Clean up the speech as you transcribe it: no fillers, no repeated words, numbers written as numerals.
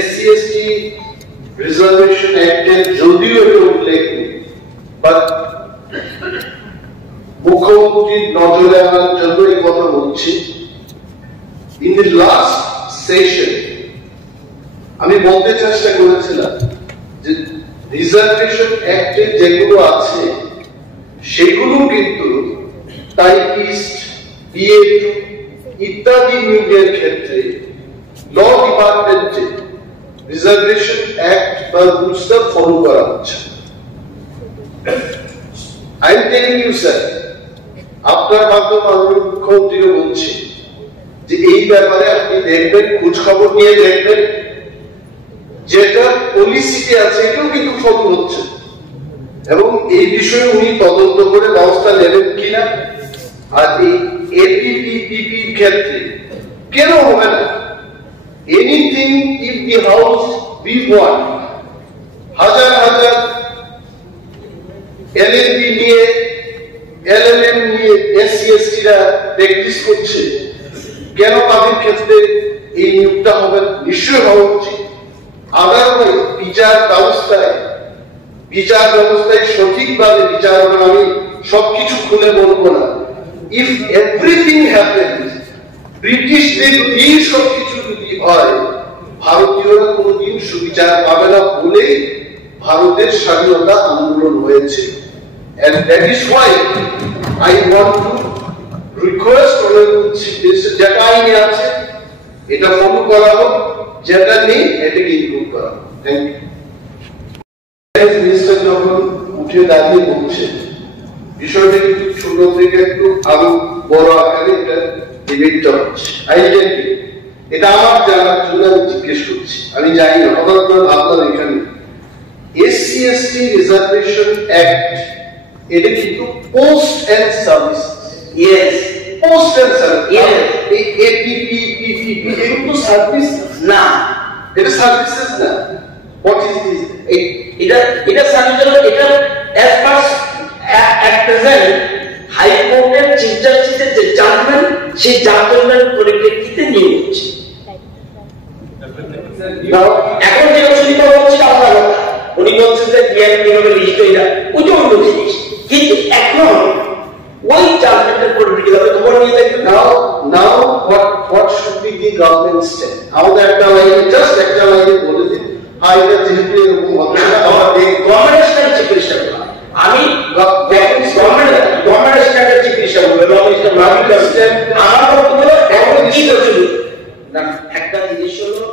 SC/ST reservation অ্যাক্টের যদিও এটা উল্লেখ নেই, বাট মুখ্যমন্ত্রীর নজরে আনার জন্য এই কথা বলছি। ইন দি লাস্ট সেশন আমি বলতে চেষ্টা করেছিলাম যে রিজার্ভেশন অ্যাক্টে যেগুলো আছে সেগুলো কিন্তু টাইপিস্ট, বিএড ইত্যাদি নিয়োগের ক্ষেত্রে ল ডিপার্টমেন্টে রিজার্ভেশন অ্যাক্ট বা রুলসটা ফলো করা হচ্ছে। I am telling you sir, আপনার মাধ্যমে মাননীয় মুখ্যমন্ত্রীও বলছি যে এই ব্যাপারে আপনি দেখবেন, খোঁজ খবর নিয়ে দেখবেন, যেটা পলিসিতে আছে এটাও কিন্তু ফলো হচ্ছে, এবং এই বিষয়ে উনি তদন্ত করে ব্যবস্থা নেবেন কিনা। আর এই এপিপিপিপি ক্ষেত্রে কেন হবে না? Anything if the house we want, হাজার হাজার এলএলবি নিয়ে, এলএলএম নিয়ে SC/ST রা প্র্যাকটিস করছে, কেন তাদের ক্ষেত্রে এই নিয়োগটা হবে? নিশ্চয় হওয়া উচিত। আদারওয়াইজ বিচার ব্যবস্থায় সঠিকভাবে বিচার হবে। আমি সবকিছু খুলে বলবো না। ইফ এভরিথিং হ্যাপেন্স, ব্রিটিশদের এই সবকিছু যদি হয়, ভারতীয়রা কোনদিন সুবিচার পাবে না বলে ভারতের স্বাধীনতা আন্দোলন হয়েছে। And that is why I want to request যেটা আইনে আছে এটা ফলো করা হোক, যেটা নেই এটাকে ইনক্লুড করা হোক। Thank you. মিনিস্টার যখন উঠে দাঁড়িয়ে বলছে, বিষয়টা কিন্তু ছোট থেকে একটু আরো বড় আকারে এটা ডিবেটটা হচ্ছে। এটা আমার জানার জন্য আমি জিজ্ঞেস করছি, আমি জানি না, হঠাৎ করে ভাবলাম এখানে SC/ST রিজার্ভেশন অ্যাক্ট এটা কিন্তু post and service. Yes, post and service. এই এপিপিপিপি এগুলো তো সার্ভিস না, এটা সার্ভিসেস না। What is this? এটা সার্ভিস হলো, এটা অ্যাজ পার অ্যাট প্রেজেন্ট হাইকোর্টের চিফ জাস্টিসের যে জাজমেন্ট, সেই জাজমেন্টের পরিপ্রেক্ষিতে নিয়ে হচ্ছে। এখন যে অসুবিধা হচ্ছে আমরা উনি বলছেন যে কিভাবে লিস্ট হয়ে যায়, ওইটা অন্য জিনিস, কিন্তু এখন ওই জাজমেন্টের পরিপ্রেক্ষিতে খবর নিয়ে দেখবেন। Now what should be the government step? আমাদের একটা লাইনে, জাস্ট একটা লাইনে বলে দিন, এটা যেহেতু এরকম হবে না, গভর্নমেন্ট স্ট্যান্ড চিফ মিনিস্টার, আমি গভর্নমেন্ট স্ট্যান্ডের চিফ মিনিস্টার বলবো, আমার বক্তব্য হলো এখন কি করছিল না। একটা জিনিস হলো